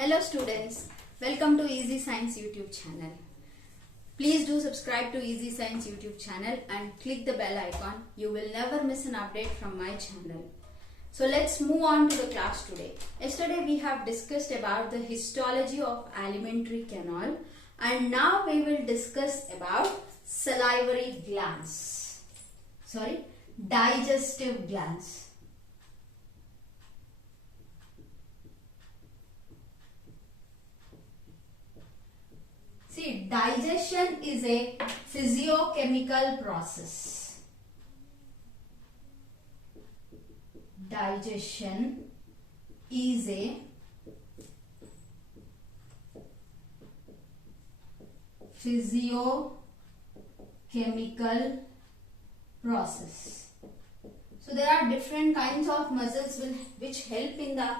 Hello students, welcome to Easy Science YouTube channel. Please do subscribe to Easy Science YouTube channel and click the bell icon. You will never miss an update from my channel. So let's move on to the class today. Yesterday we have discussed about the histology of alimentary canal and now we will discuss about salivary glands. Digestive glands. See, digestion is a physiochemical process. Digestion is a physiochemical process. So there are different kinds of muscles which help in the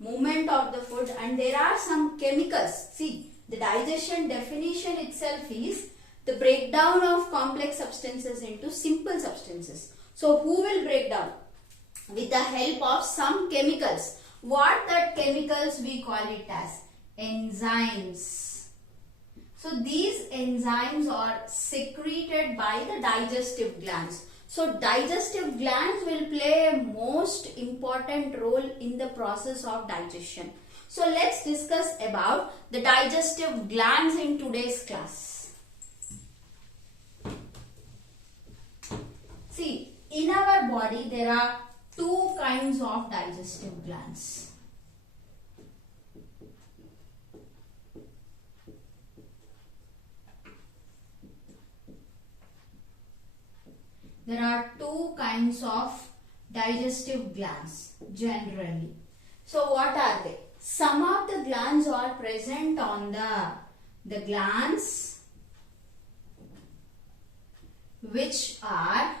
movement of the food, and there are some chemicals. See, the digestion definition itself is the breakdown of complex substances into simple substances. So who will break down? With the help of some chemicals. What that chemicals we call it as? Enzymes. So these enzymes are secreted by the digestive glands. So digestive glands will play a most important role in the process of digestion. So let's discuss about the digestive glands in today's class. See, in our body there are two kinds of digestive glands. There are two kinds of digestive glands generally. So what are they? Some of the glands are present on the glands which are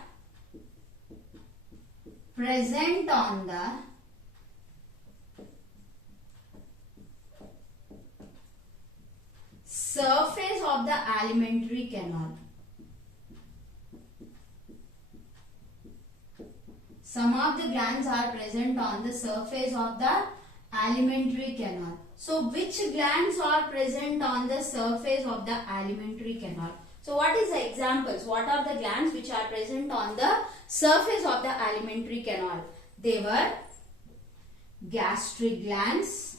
present on the surface of the alimentary canal. Some of the glands are present on the surface of the alimentary canal. So which glands are present on the surface of the alimentary canal? So what is the examples? What are the glands which are present on the surface of the alimentary canal? They were gastric glands,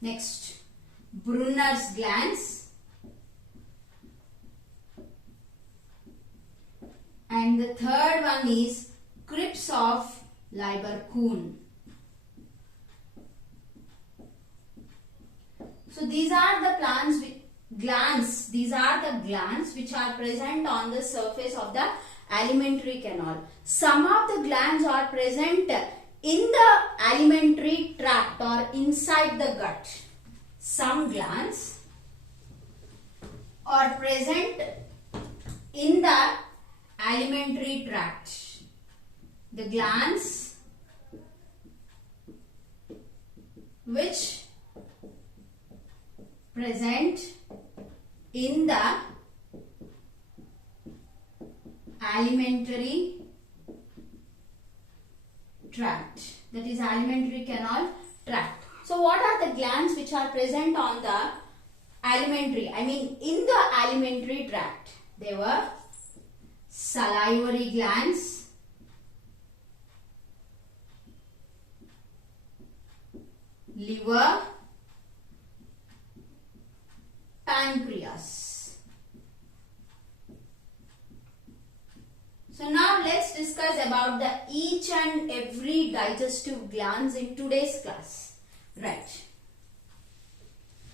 next Brunner's glands, and the third one is crypts of Lieberkuhn. So these are the glands. These are the glands which are present on the surface of the alimentary canal. Some of the glands are present in the alimentary tract or inside the gut. Some glands are present in the alimentary tract. The glands which present in the alimentary tract, that is alimentary canal tract. So what are the glands which are present on the in the alimentary tract? They were salivary glands, liver, pancreas. So now let's discuss about the each and every digestive glands in today's class. Right.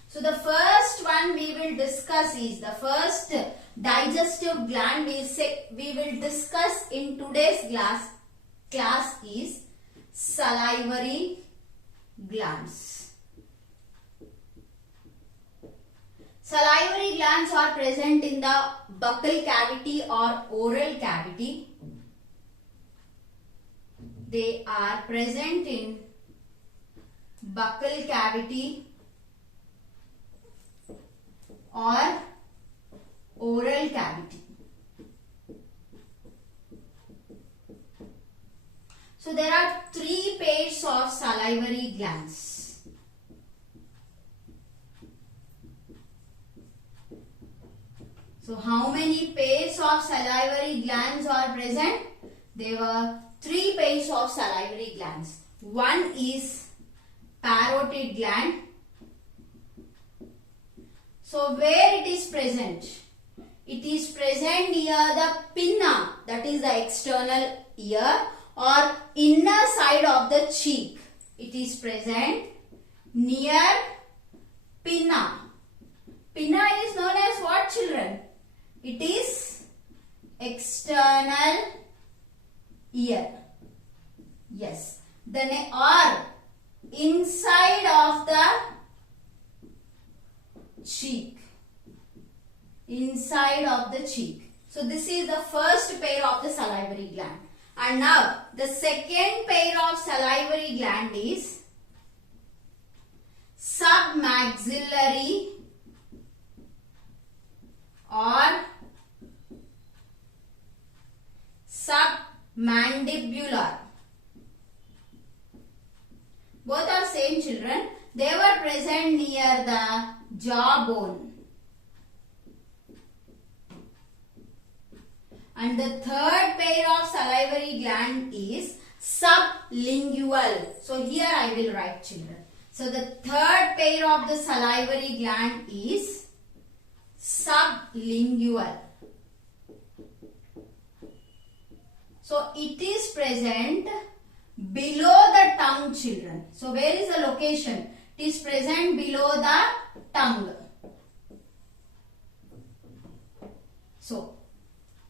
So the first one we will discuss is the first digestive gland we will discuss in today's class is salivary glands. Salivary glands are present in the buccal cavity or oral cavity. They are present in buccal cavity or oral cavity. So there are 3 pairs of salivary glands. So how many pairs of salivary glands are present? There were 3 pairs of salivary glands. One is parotid gland. So where it is present? It is present near the pinna, that is the external ear, or inner side of the cheek. It is present near pinna. Pinna is known as what, children? It is external ear. Yes. Then or inside of the cheek. Inside of the cheek. So this is the first pair of the salivary gland. And now the second pair of salivary gland is submaxillary or submandibular. Both are same, children. They were present near the jawbone. And the third pair of salivary gland is sublingual. So here I will write, children. So the third pair of the salivary gland is sublingual. So it is present below the tongue, children. So where is the location? It is present below the tongue. So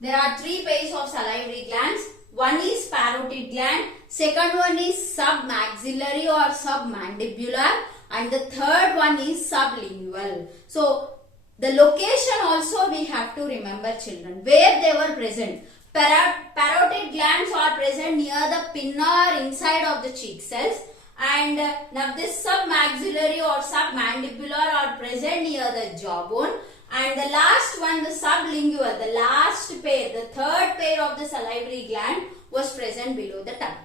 there are 3 pairs of salivary glands. One is parotid gland, second one is submaxillary or submandibular, and the third one is sublingual. So the location also we have to remember, children, where they were present. Parotid glands are present near the pinna or inside of the cheek cells, and now this submaxillary or submandibular are present near the jawbone. And the last one, the sublingual, the last pair, the third pair of the salivary gland was present below the tongue.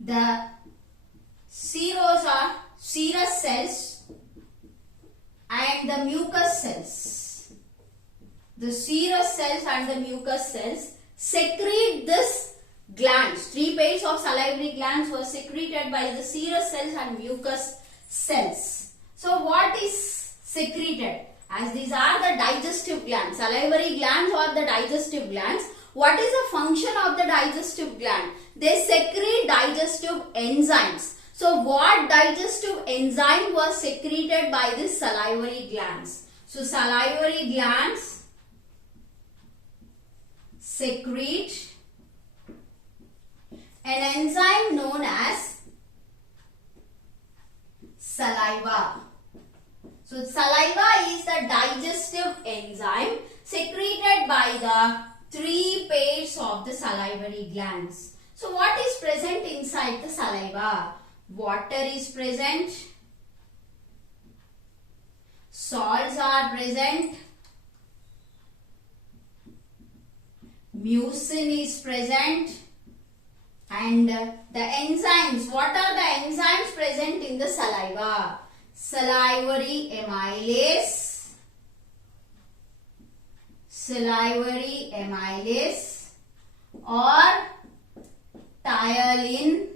The serous cells and the mucous cells. The serous cells and the mucous cells secrete this glands. 3 pairs of salivary glands were secreted by the serous cells and mucous cells. So what is secreted? As these are the digestive glands, salivary glands are the digestive glands. What is the function of the digestive gland? They secrete digestive enzymes. So what digestive enzyme was secreted by the salivary glands? So salivary glands secrete an enzyme known as saliva. So saliva is the digestive enzyme secreted by the 3 pairs of the salivary glands. So what is present inside the saliva? Water is present, salts are present, mucin is present, and the enzymes. What are the enzymes present in the saliva? Salivary amylase, or ptyalin,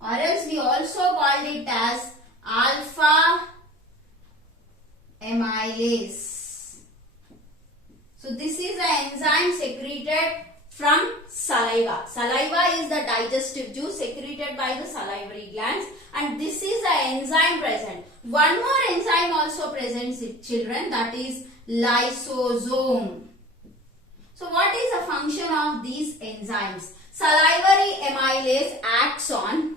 or else we also called it as alpha amylase. So this is the enzyme secreted from saliva. Saliva is the digestive juice secreted by the salivary glands, and this is the enzyme present. One more enzyme also present, children, that is lysosome. So what is the function of these enzymes? Salivary amylase acts on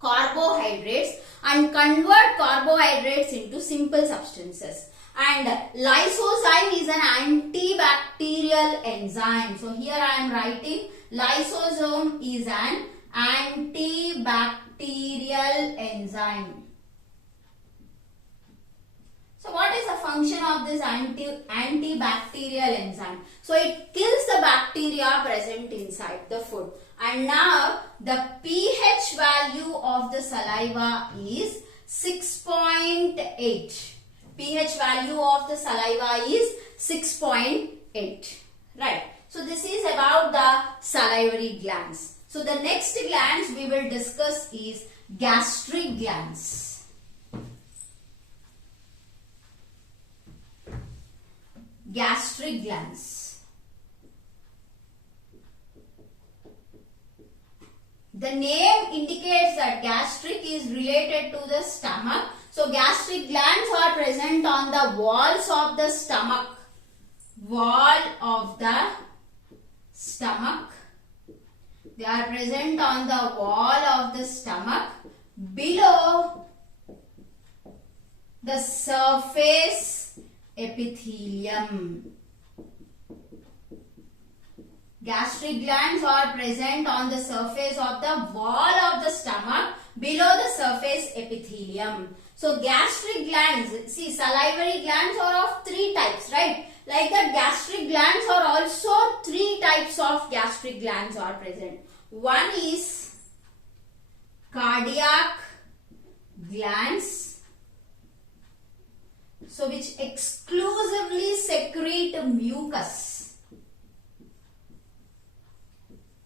carbohydrates and convert carbohydrates into simple substances. And lysozyme is an antibacterial enzyme. So here I am writing lysosome is an antibacterial enzyme. of this antibacterial enzyme. So it kills the bacteria present inside the food. And now the pH value of the saliva is 6.8. pH value of the saliva is 6.8. Right. So this is about the salivary glands. So the next glands we will discuss is gastric glands. Gastric glands. The name indicates that gastric is related to the stomach. So gastric glands are present on the walls of the stomach. Wall of the stomach. They are present on the wall of the stomach below the surface epithelium. Gastric glands are present on the surface of the wall of the stomach below the surface epithelium. So gastric glands, see, salivary glands are of 3 types, right? Like that, gastric glands are also 3 types of gastric glands are present. One is cardiac glands, so which exclusively secrete mucus.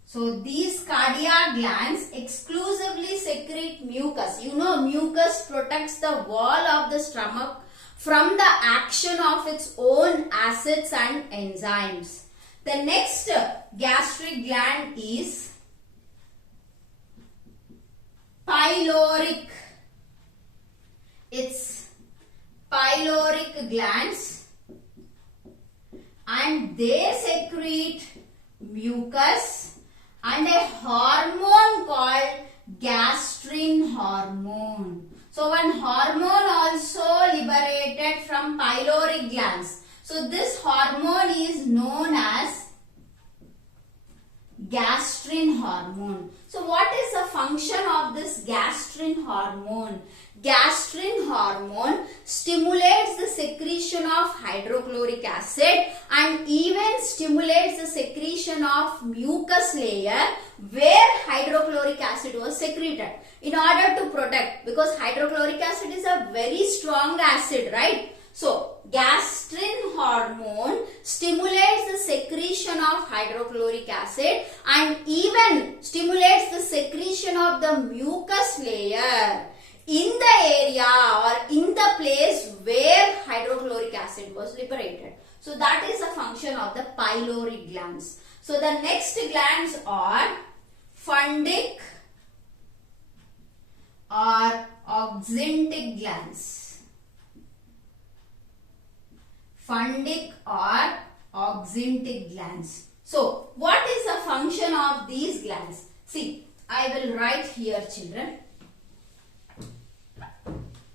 So these cardiac glands exclusively secrete mucus. You know, mucus protects the wall of the stomach from the action of its own acids and enzymes. The next gastric gland is pyloric. It's pyloric glands, and they secrete mucus and a hormone called gastrin hormone. So one hormone also liberated from pyloric glands. So this hormone is known as gastrin hormone. So what is the function of this gastrin hormone? Gastrin hormone stimulates the secretion of hydrochloric acid and even stimulates the secretion of mucus layer where hydrochloric acid was secreted in order to protect, because hydrochloric acid is a very strong acid, right? So gastrin hormone stimulates the secretion of hydrochloric acid and even stimulates the secretion of the mucus layer in the area or in the place where hydrochloric acid was liberated. So that is the function of the pyloric glands. So the next glands are fundic or oxyntic glands. Fundic or oxyntic glands. So what is the function of these glands? See, I will write here, children.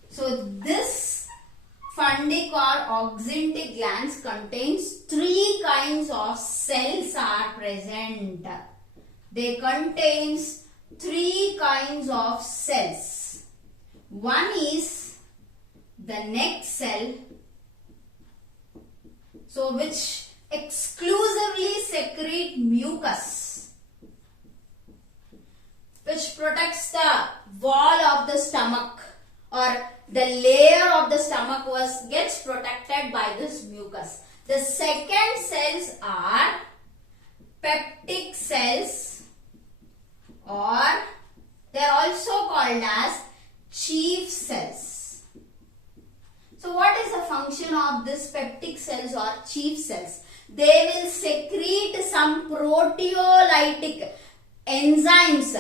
So this fundic or oxyntic glands contains 3 kinds of cells are present. They contains 3 kinds of cells. One is the neck cell, so which exclusively secrete mucus, which protects the wall of the stomach, or the layer of the stomach gets protected by this mucus. The second cells are peptic cells, or they are also called as chief cells. So what is the function of this peptic cells or chief cells? They will secrete some proteolytic enzymes,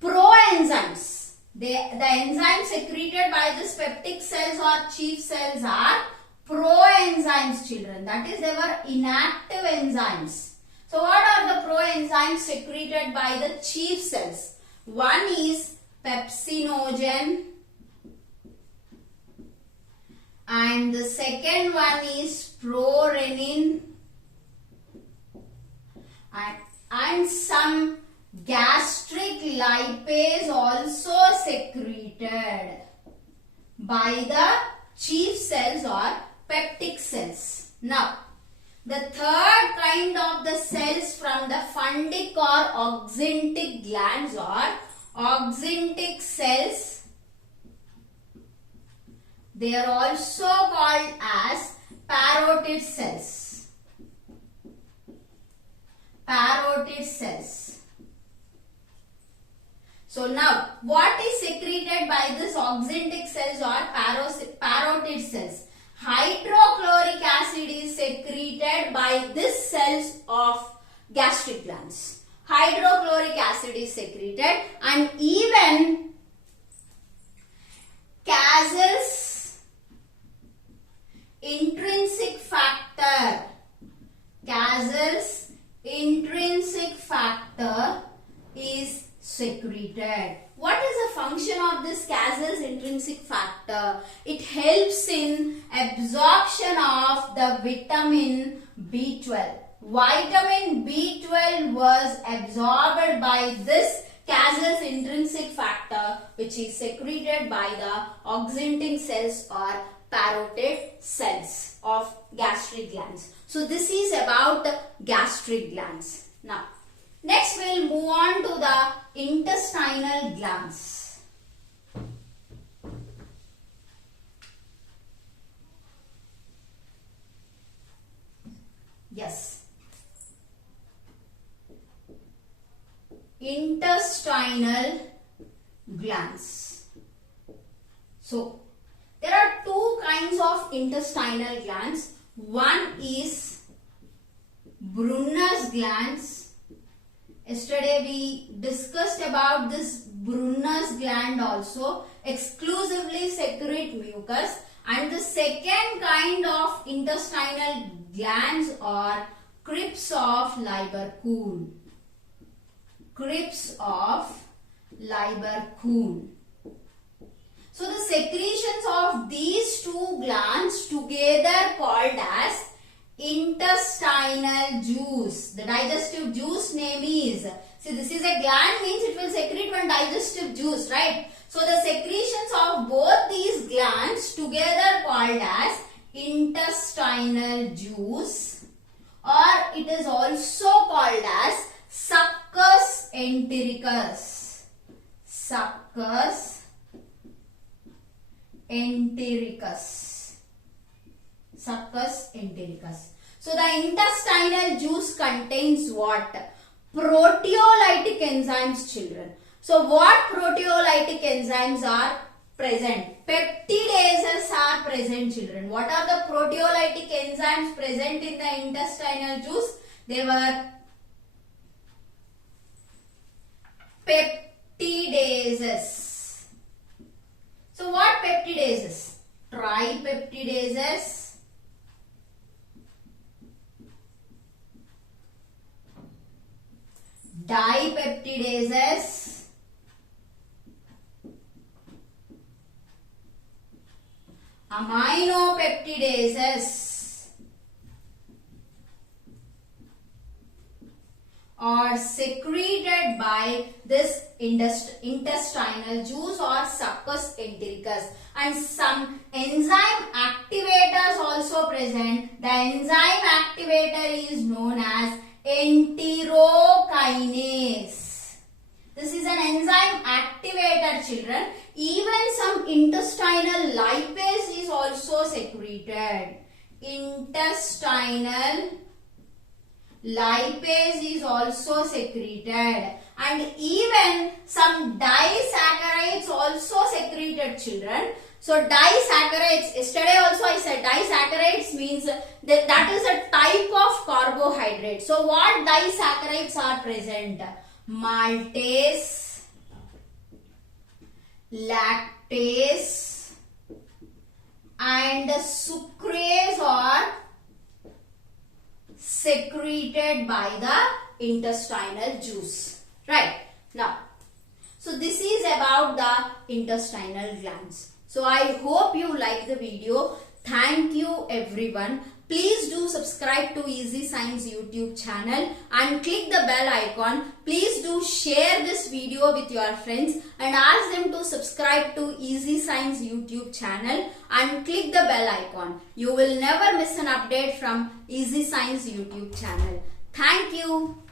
proenzymes. The enzymes secreted by this peptic cells or chief cells are proenzymes, children. That is, they were inactive enzymes. So what are the proenzymes secreted by the chief cells? One is pepsinogen and the second one is prorenin and some gastric lipase also secreted by the chief cells or peptic cells. Now, the third kind of the cells from the fundic or oxyntic glands are oxyntic cells. They are also called as parotid cells. Parotid cells. So now, what is secreted by this oxyntic cells or parotid cells? Hydrochloric acid is secreted by these cells of gastric glands. Hydrochloric acid is secreted, and even Casel's intrinsic factor. Casel's intrinsic factor is secreted. What is the function of this Casel's intrinsic factor? It helps in absorption of the vitamin B12. Vitamin B12 was absorbed by this Casel's intrinsic factor, which is secreted by the oxyntic cells or parotid cells of gastric glands. So this is about the gastric glands. Now, next we'll move on to the intestinal glands. Yes. Intestinal glands. So, there are two kinds of intestinal glands. One is Brunner's glands. Yesterday we discussed about this Brunner's gland also, exclusively secrete mucus. And the second kind of intestinal glands are crypts of Lieberkuhn. Crypts of Lieberkuhn. So the secretions of these two glands together called as intestinal juice. The digestive juice name is, see, this is a gland, means it will secrete one digestive juice, right? So the secretions of both these glands together called as intestinal juice, or it is also called as succus entericus. Succus entericus. Succus entericus. So the intestinal juice contains what? Proteolytic enzymes, children. So what proteolytic enzymes are present? Peptidases are present, children. What are the proteolytic enzymes present in the intestinal juice? They were peptidases. So what peptidases? Tripeptidases, dipeptidases, aminopeptidases are secreted by this intestinal juice or succus entericus, and some enzyme activators also present. The enzyme activator is known as enterokinase. This is an enzyme activator, children. Even some intestinal lipase is also secreted. Intestinal lipase is also secreted, and even some disaccharides also secreted, children. So disaccharides, yesterday also I said disaccharides means that is a type of carbohydrate. So what disaccharides are present? Maltase, lactase and sucrase are secreted by the intestinal juice. Right. Now, so this is about the intestinal glands. So I hope you like the video. Thank you everyone. please do subscribe to Easy Science YouTube channel and click the bell icon. Please do share this video with your friends and ask them to subscribe to Easy Science YouTube channel and click the bell icon. You will never miss an update from Easy Science YouTube channel. Thank you.